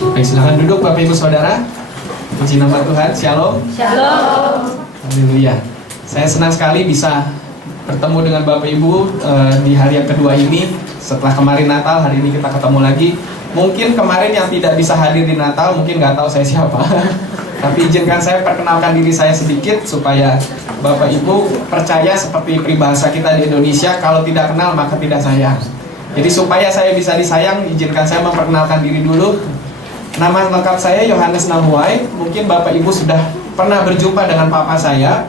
Baik, silakan duduk Bapak Ibu Saudara. Puji nama Tuhan. Shalom. Shalom. Haleluya. Saya senang sekali bisa bertemu dengan Bapak Ibu di hari yang kedua ini. Setelah kemarin Natal, hari ini kita ketemu lagi. Mungkin kemarin yang tidak bisa hadir di Natal, mungkin nggak tahu saya siapa. Tapi izinkan saya perkenalkan diri saya sedikit supaya Bapak Ibu percaya seperti peribahasa kita di Indonesia, kalau tidak kenal maka tidak sayang. Jadi supaya saya bisa disayang, izinkan saya memperkenalkan diri dulu. Nama lengkap saya Yohanes Nahuai. Mungkin Bapak Ibu sudah pernah berjumpa dengan papa saya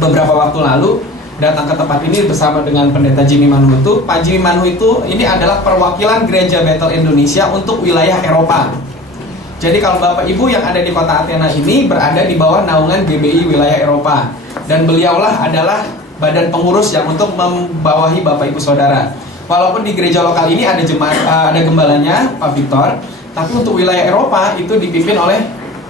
beberapa waktu lalu. Datang ke tempat ini bersama dengan Pendeta Jimmy Manhutu. Pak Jimmy Manhutu ini adalah perwakilan Gereja Bethel Indonesia untuk wilayah Eropa. Jadi kalau Bapak Ibu yang ada di kota Athena ini berada di bawah naungan GBI wilayah Eropa. Dan beliaulah adalah badan pengurus yang untuk membawahi Bapak Ibu Saudara. Walaupun di gereja lokal ini ada ada gembalanya Pak Victor, tapi untuk wilayah Eropa itu dipimpin oleh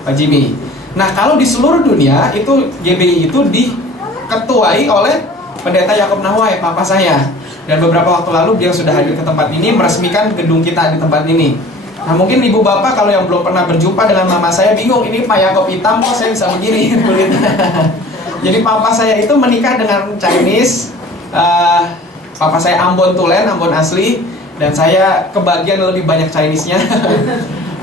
Pak Jimmy. Nah, kalau di seluruh dunia itu GBI itu diketuai oleh Pendeta Yakob Nahuai, papa saya. Dan beberapa waktu lalu beliau sudah hadir ke tempat ini meresmikan gedung kita di tempat ini. Nah, mungkin ibu bapak kalau yang belum pernah berjumpa dengan mama saya bingung, ini Pak Yakob hitam kok saya bisa begini kulitnya. Jadi papa saya itu menikah dengan Chinese. Papa saya Ambon Tulen, Ambon asli. Dan saya kebagian lebih banyak Chinese-nya.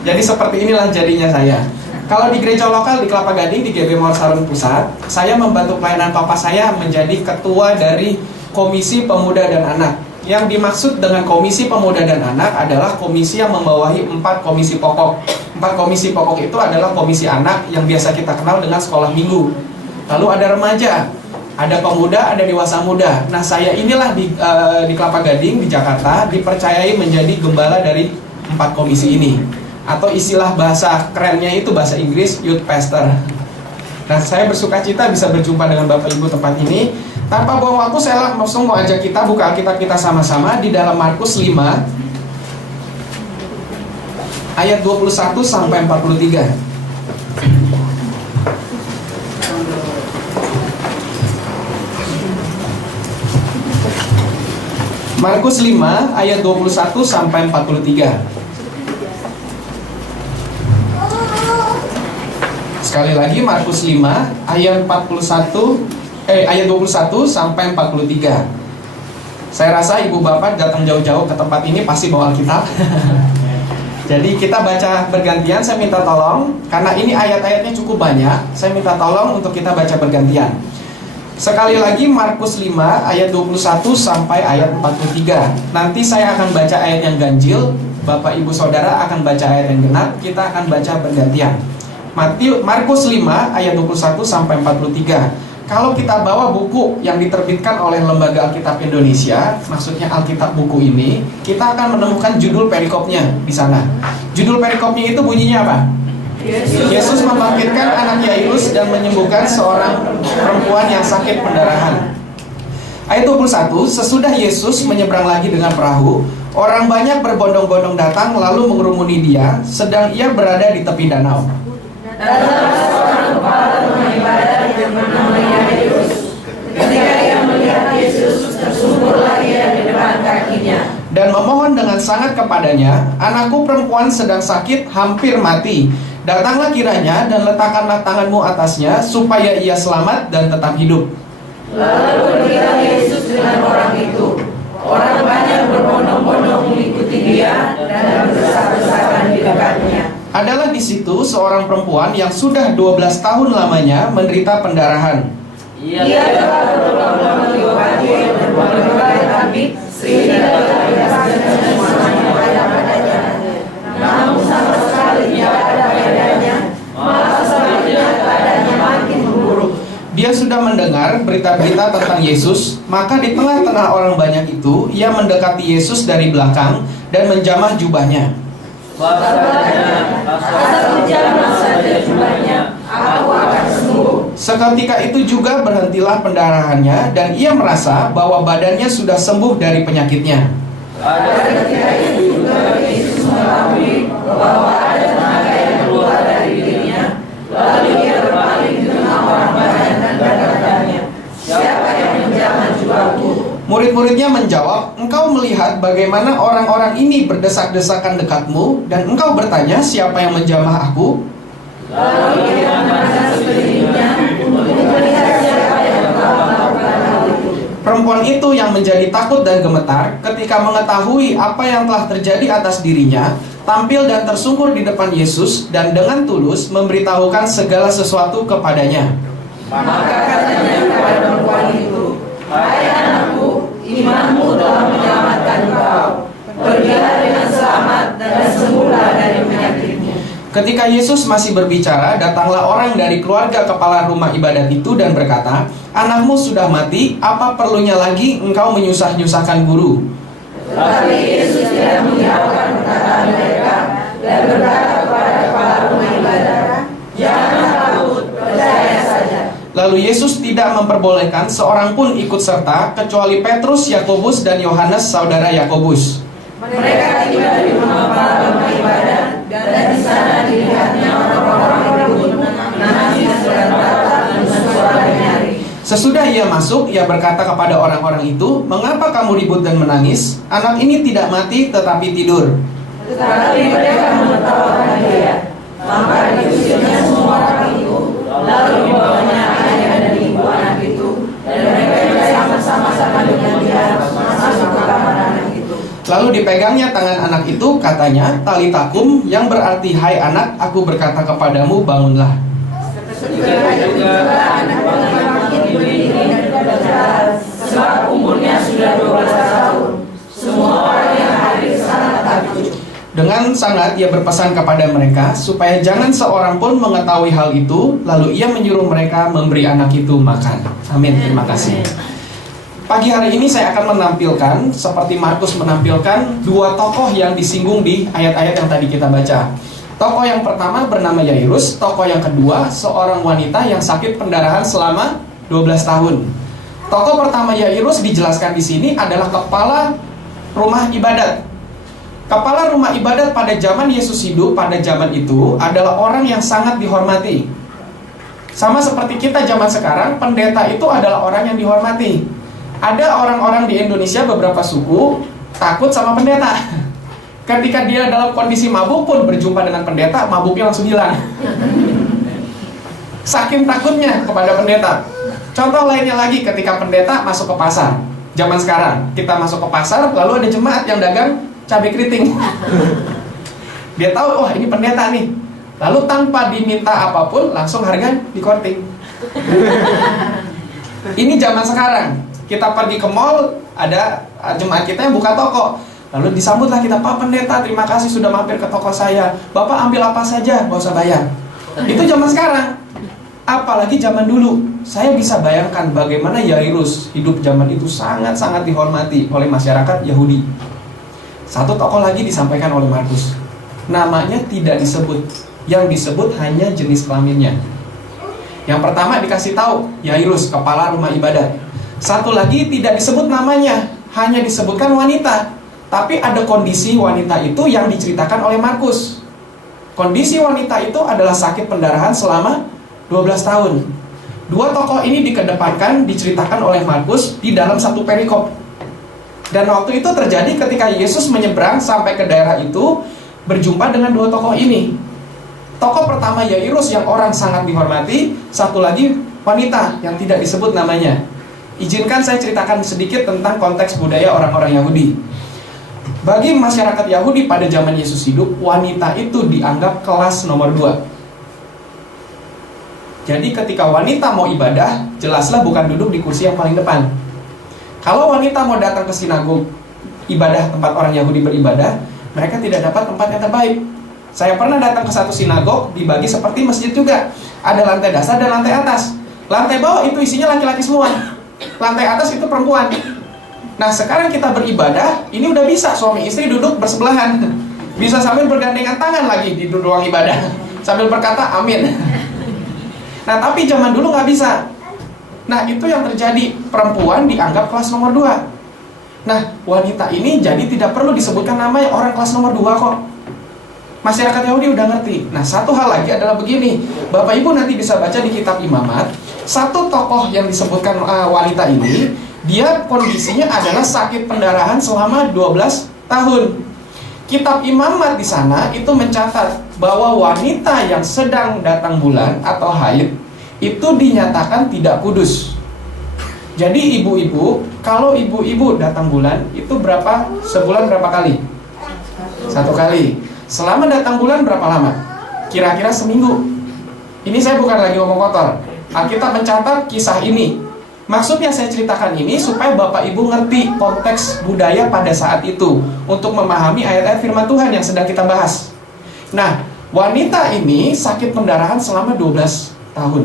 Jadi seperti inilah jadinya saya. Kalau di gereja lokal di Kelapa Gading, di GB Mawar Sarun Pusat, saya membantu pelayanan papa saya menjadi ketua dari Komisi Pemuda dan Anak. Yang dimaksud dengan Komisi Pemuda dan Anak adalah komisi yang membawahi 4 komisi pokok. 4 komisi pokok itu adalah komisi anak yang biasa kita kenal dengan sekolah minggu. Lalu ada remaja, ada pemuda, ada dewasa muda. Nah, saya inilah di Kelapa Gading, di Jakarta, dipercayai menjadi gembala dari 4 komisi ini. Atau istilah bahasa kerennya itu bahasa Inggris, youth pastor. Nah, saya bersuka cita bisa berjumpa dengan Bapak Ibu tempat ini. Tanpa buang waktu, saya langsung mau ajak kita buka Alkitab kita sama-sama di dalam Markus 5 ayat 21 sampai 43. Markus 5 ayat 21 sampai 43. Sekali lagi Markus 5 ayat 21 sampai 43. Saya rasa ibu bapak datang jauh-jauh ke tempat ini pasti bawa Alkitab. Jadi kita baca bergantian. Saya minta tolong, karena ini ayat-ayatnya cukup banyak, saya minta tolong untuk kita baca bergantian. Sekali lagi Markus 5 ayat 21 sampai ayat 43. Nanti saya akan baca ayat yang ganjil, Bapak Ibu Saudara akan baca ayat yang genap. Kita akan baca bergantian. Markus 5 ayat 21 sampai 43. Kalau kita bawa buku yang diterbitkan oleh Lembaga Alkitab Indonesia, maksudnya Alkitab buku ini, kita akan menemukan judul perikopnya di sana. Judul perikopnya itu bunyinya apa? Yesus membangkitkan anak Yairus dan menyembuhkan seorang perempuan yang sakit pendarahan. Ayat 21, sesudah Yesus menyeberang lagi dengan perahu, orang banyak berbondong-bondong datang lalu mengerumuni dia, sedang ia berada di tepi danau. Datanglah seorang kepala rumah ibadat yang bernama Yairus. Ketika ia melihat Yesus, tersungkurlah ia di depan kakinya dan memohon dengan sangat kepadanya, anakku perempuan sedang sakit, hampir mati. Datanglah kiranya dan letakkanlah tanganmu atasnya, supaya ia selamat dan tetap hidup. Lalu pergilah Yesus dengan orang itu. Orang banyak berbondong-bondong mengikuti dia dan berdesak-desakan di dekatnya. Adalah di situ seorang perempuan yang sudah 12 tahun lamanya menderita pendarahan. Ia telah berulang-ulang diobati berbagai tabib sehingga tidak semuanya pada-padanya. Namun sama sekali tidak ada faedahnya, malah sebaliknya keadaannya makin buruk. Dia sudah mendengar berita-berita tentang Yesus, maka di tengah-tengah orang banyak itu, ia mendekati Yesus dari belakang dan menjamah jubahnya. Katanya, asal dijamah saja jubahnya, aku akan sembuh. Seketika itu juga berhentilah pendarahannya, dan ia merasa bahwa badannya sudah sembuh dari penyakitnya. Pada ketika itu juga Yesus mengetahui bahwa ada tenaga yang keluar dari dirinya. Lalu ia berpaling di tengah orang banyak dan berkatanya, siapa yang menjamah jubahku? Murid-muridnya menjawab, engkau engkau melihat bagaimana orang-orang ini berdesak-desakan dekatmu, dan engkau bertanya, siapa yang menjamah aku? Lalu ia memandang sekelilingnya untuk melihat siapa yang telah melakukan hal itu. Perempuan itu yang menjadi takut dan gemetar ketika mengetahui apa yang telah terjadi atas dirinya, tampil dan tersungkur di depan Yesus dan dengan tulus memberitahukan segala sesuatu kepadanya. Maka katanya kepada perempuan itu, "Hai anakku, imanmu telah menyelamatkan engkau. Pergilah dengan selamat dan sembuhlah dari penyakitmu." Ketika Yesus masih berbicara, datanglah orang dari keluarga kepala rumah ibadat itu dan berkata, "Anakmu sudah mati, apa perlunya lagi engkau menyusah-nyusahkan guru?" Tetapi Yesus tidak menghiraukan perkataan mereka dan berkata kepada kepala rumah ibadat, "Jangan takut, percaya saja." Lalu Yesus tidak memperbolehkan seorang pun ikut serta kecuali Petrus, Yakobus, dan Yohanes saudara Yakobus. Mereka tiba di rumah kepala rumah ibadat dan di sana dilihatnya orang-orang ribut menangis berantakan dan suara nyaring. Sesudah ia masuk, ia berkata kepada orang-orang itu, "Mengapa kamu ribut dan menangis? Anak ini tidak mati tetapi tidur." Tetapi mereka menertawakan dia. Maka diusirnya semua orang itu, lalu dibawanya ayah dan ibu anak itu, dan mereka bersama-sama dengan dia masuk ke kamar anak itu. Lalu dipegangnya tangan anak itu, katanya, "Talita kum," yang berarti, "Hai anak, aku berkata kepadamu, bangunlah." Ketika juga anak makin berdiri dan berjalan, sebab umurnya sudah 12 tahun. Semua orang yang hadir sangat takjub. Dengan sangat ia berpesan kepada mereka supaya jangan seorang pun mengetahui hal itu. Lalu ia menyuruh mereka memberi anak itu makan. Amin, terima kasih. Pagi hari ini saya akan menampilkan, seperti Markus menampilkan, dua tokoh yang disinggung di ayat-ayat yang tadi kita baca. Tokoh yang pertama bernama Yairus, tokoh yang kedua seorang wanita yang sakit pendarahan selama 12 tahun. Tokoh pertama Yairus dijelaskan di sini adalah kepala rumah ibadat. Kepala rumah ibadat pada zaman Yesus hidup pada zaman itu adalah orang yang sangat dihormati. Sama seperti kita zaman sekarang, pendeta itu adalah orang yang dihormati. Ada orang-orang di Indonesia beberapa suku takut sama pendeta. Ketika dia dalam kondisi mabuk pun berjumpa dengan pendeta, mabuknya langsung hilang. Saking takutnya kepada pendeta. Contoh lainnya lagi ketika pendeta masuk ke pasar. Zaman sekarang, kita masuk ke pasar, lalu ada jemaat yang dagang cabai keriting. Dia tahu, wah ini pendeta nih. Lalu tanpa diminta apapun, langsung harga dikorting. Ini zaman sekarang. Kita pergi ke mall, ada jemaat kita yang buka toko. Lalu disambutlah kita, "Pak Pendeta, terima kasih sudah mampir ke toko saya. Bapak ambil apa saja, nggak usah bayar." Itu zaman sekarang. Apalagi zaman dulu. Saya bisa bayangkan bagaimana Yairus hidup zaman itu sangat-sangat dihormati oleh masyarakat Yahudi. Satu tokoh lagi disampaikan oleh Markus. Namanya tidak disebut. Yang disebut hanya jenis kelaminnya. Yang pertama dikasih tahu, Yairus, kepala rumah ibadat. Satu lagi tidak disebut namanya, hanya disebutkan wanita. Tapi ada kondisi wanita itu yang diceritakan oleh Markus. Kondisi wanita itu adalah sakit pendarahan selama 12 tahun. Dua tokoh ini dikedepankan, diceritakan oleh Markus di dalam satu perikop. Dan waktu itu terjadi ketika Yesus menyeberang sampai ke daerah itu, berjumpa dengan dua tokoh ini. Tokoh pertama Yairus yang orang sangat dihormati, satu lagi wanita yang tidak disebut namanya. Izinkan saya ceritakan sedikit tentang konteks budaya orang-orang Yahudi. Bagi masyarakat Yahudi pada zaman Yesus hidup, wanita itu dianggap kelas nomor 2. Jadi ketika wanita mau ibadah, jelaslah bukan duduk di kursi yang paling depan. Kalau wanita mau datang ke sinagog, ibadah tempat orang Yahudi beribadah, mereka tidak dapat tempat yang terbaik. Saya pernah datang ke satu sinagog, dibagi seperti masjid juga. Ada lantai dasar dan lantai atas. Lantai bawah itu isinya laki-laki semua. Lantai atas itu perempuan. Nah sekarang kita beribadah, ini udah bisa suami istri duduk bersebelahan. Bisa sambil bergandengan tangan lagi di ruang ibadah, sambil berkata amin. Nah tapi zaman dulu nggak bisa. Nah itu yang terjadi, perempuan dianggap kelas nomor 2. Nah wanita ini jadi tidak perlu disebutkan namanya, orang kelas nomor 2 kok. Masyarakat Yahudi udah ngerti. Nah satu hal lagi adalah begini, Bapak Ibu nanti bisa baca di kitab Imamat. Satu tokoh yang disebutkan wanita ini, Dia kondisinya adalah sakit pendarahan selama 12 tahun. Kitab Imamat di sana itu mencatat bahwa wanita yang sedang datang bulan atau haid itu dinyatakan tidak kudus. Jadi ibu-ibu, kalau ibu-ibu datang bulan itu sebulan berapa kali? 1 kali. Selama datang bulan berapa lama? Kira-kira seminggu. Ini saya bukan lagi ngomong kotor. Alkitab mencatat kisah ini. Maksudnya saya ceritakan ini supaya Bapak Ibu ngerti konteks budaya pada saat itu, untuk memahami ayat-ayat firman Tuhan yang sedang kita bahas. Nah, wanita ini sakit pendarahan selama 12 tahun.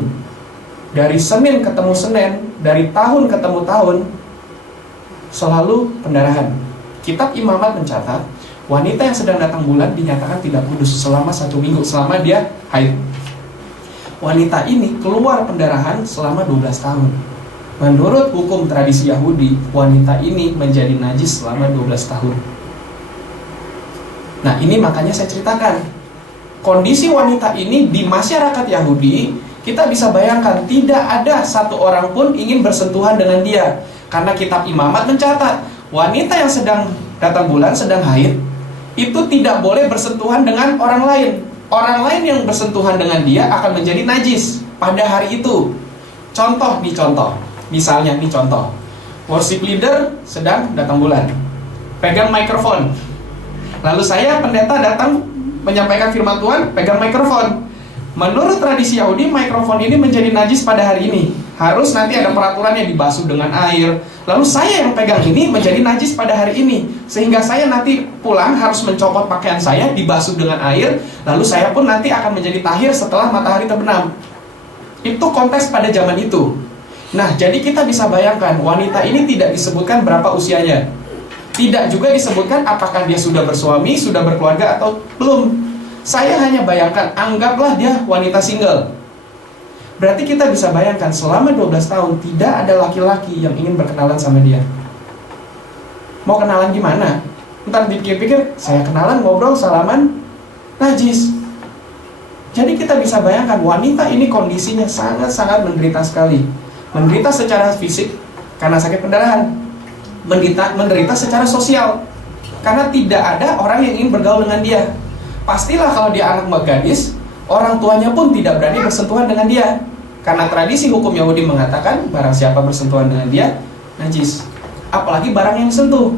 Dari Senin ketemu Senin, dari tahun ketemu tahun, selalu pendarahan. Kitab Imamat mencatat wanita yang sedang datang bulan dinyatakan tidak kudus selama 1 minggu, selama dia haid. Wanita ini keluar pendarahan selama 12 tahun. Menurut hukum tradisi Yahudi, wanita ini menjadi najis selama 12 tahun. Nah, ini makanya saya ceritakan kondisi wanita ini di masyarakat Yahudi. Kita bisa bayangkan tidak ada satu orang pun ingin bersentuhan dengan dia, karena kitab Imamat mencatat wanita yang sedang datang bulan, sedang haid, itu tidak boleh bersentuhan dengan orang lain. Orang lain yang bersentuhan dengan dia akan menjadi najis pada hari itu. Contoh. Misalnya nih contoh, worship leader sedang datang bulan, pegang mikrofon. Lalu saya pendeta datang menyampaikan firman Tuhan, pegang mikrofon. Menurut tradisi Yahudi, mikrofon ini menjadi najis pada hari ini. Harus nanti ada peraturan yang dibasuh dengan air. Lalu saya yang pegang ini menjadi najis pada hari ini, sehingga saya nanti pulang harus mencopot pakaian saya, dibasuh dengan air. Lalu saya pun nanti akan menjadi tahir setelah matahari terbenam. Itu konteks pada zaman itu. Nah, jadi kita bisa bayangkan wanita ini tidak disebutkan berapa usianya. Tidak juga disebutkan apakah dia sudah bersuami, sudah berkeluarga atau belum. Saya hanya bayangkan, anggaplah dia wanita single. Berarti kita bisa bayangkan selama 12 tahun tidak ada laki-laki yang ingin berkenalan sama dia. Mau kenalan gimana? Ntar dipikir-pikir, saya kenalan, ngobrol, salaman, najis. Jadi kita bisa bayangkan wanita ini kondisinya sangat-sangat menderita sekali. Menderita secara fisik karena sakit pendarahan, menderita secara sosial karena tidak ada orang yang ingin bergaul dengan dia. Pastilah kalau dia anak gadis, orang tuanya pun tidak berani bersentuhan dengan dia, karena tradisi hukum Yahudi mengatakan barang siapa bersentuhan dengan dia najis, apalagi barang yang disentuh.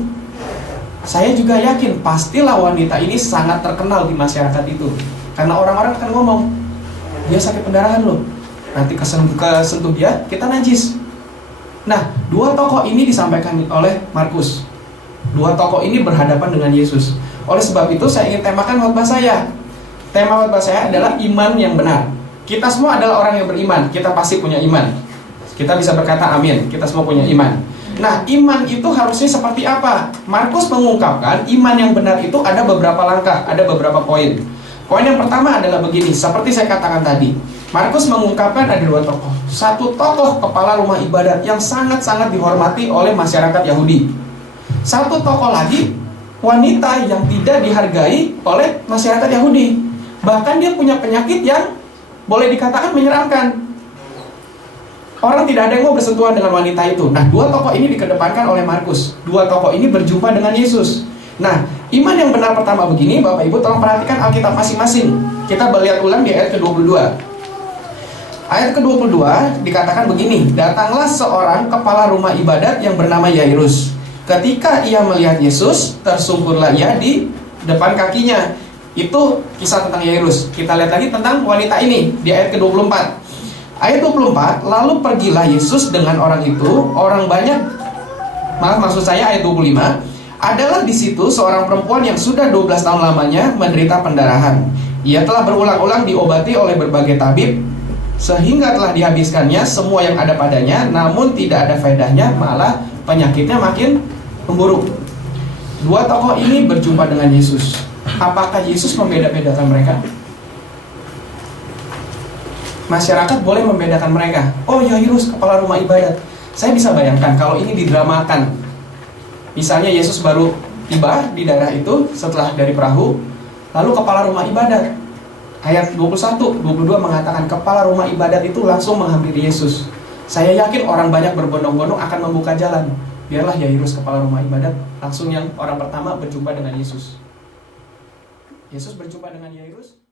Saya juga yakin pastilah wanita ini sangat terkenal di masyarakat itu, karena orang-orang akan ngomong, dia sakit pendarahan loh, nanti kesentuh dia, kita najis. Nah, 2 tokoh ini disampaikan oleh Markus. 2 tokoh ini berhadapan dengan Yesus. Oleh sebab itu saya ingin temakan khotbah saya. Tema khotbah saya adalah iman yang benar. Kita semua adalah orang yang beriman. Kita pasti punya iman. Kita bisa berkata amin. Kita semua punya iman. Nah, iman itu harusnya seperti apa? Markus mengungkapkan iman yang benar itu ada beberapa langkah, ada beberapa poin. Poin yang pertama adalah begini, seperti saya katakan tadi. Markus mengungkapkan ada 2 tokoh. Satu tokoh kepala rumah ibadat yang sangat-sangat dihormati oleh masyarakat Yahudi. Satu tokoh lagi, wanita yang tidak dihargai oleh masyarakat Yahudi. Bahkan dia punya penyakit yang boleh dikatakan menyeramkan. Orang tidak ada yang mau bersentuhan dengan wanita itu. Nah, 2 tokoh ini dikedepankan oleh Markus. 2 tokoh ini berjumpa dengan Yesus. Nah, iman yang benar pertama begini, Bapak Ibu tolong perhatikan Alkitab masing-masing. Kita lihat ulang di ayat ke-22. Ayat ke-22 dikatakan begini, datanglah seorang kepala rumah ibadat yang bernama Yairus. Ketika ia melihat Yesus, tersungkurlah ia di depan kakinya. Itu kisah tentang Yairus. Kita lihat lagi tentang wanita ini di ayat ke-24. Ayat 24, lalu pergilah Yesus dengan orang itu. Orang banyak, maksud saya ayat 25, adalah di situ seorang perempuan yang sudah 12 tahun lamanya menderita pendarahan. Ia telah berulang-ulang diobati oleh berbagai tabib, sehingga telah dihabiskannya semua yang ada padanya, namun tidak ada faedahnya, malah penyakitnya makin memburuk. 2 tokoh ini berjumpa dengan Yesus. Apakah Yesus membeda-bedakan mereka? Masyarakat boleh membedakan mereka. Oh, Yairus kepala rumah ibadat. Saya bisa bayangkan kalau ini didramakan. Misalnya Yesus baru tiba di daerah itu setelah dari perahu, lalu kepala rumah ibadat, ayat 21, 22 mengatakan kepala rumah ibadat itu langsung menghampiri Yesus. Saya yakin orang banyak berbondong-bondong akan membuka jalan. Biarlah Yairus, kepala rumah ibadat, langsung yang orang pertama berjumpa dengan Yesus. Yesus berjumpa dengan Yairus.